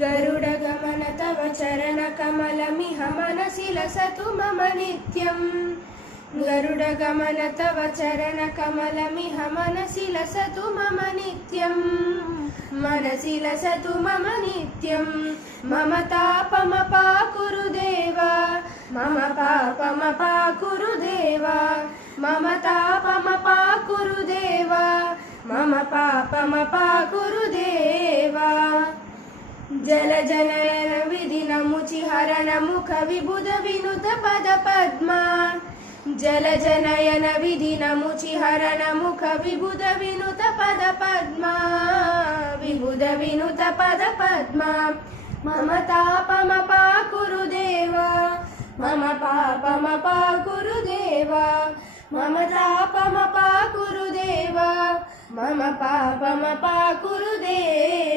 गरुडगमन तव चरणकमलमिह मनसि लसतु मम नित्यम् गरुडगमन तव चरणकमलमिह मनसि लसतु मम नित्यम् मनसि लसतु मम नित्यम् मम तापमपाकुरु देवा मम पापमपाकुरु देवा मम तापमपाकुरु देवा मम पापमपाकुरु देवा जलजनयन विधिनमुचिहरण मुख विबुध विनुत पद पद्मा जलजनयन विधिनमुचिहरण मुख विबुध विनुत पद पद्मा विबुध विनुत पद पद्मा मम तापमपाकुरु देवा मम पापमपाकुरु देवा मम तापमपाकुरु देवा मम पापमपाकुरु देवा।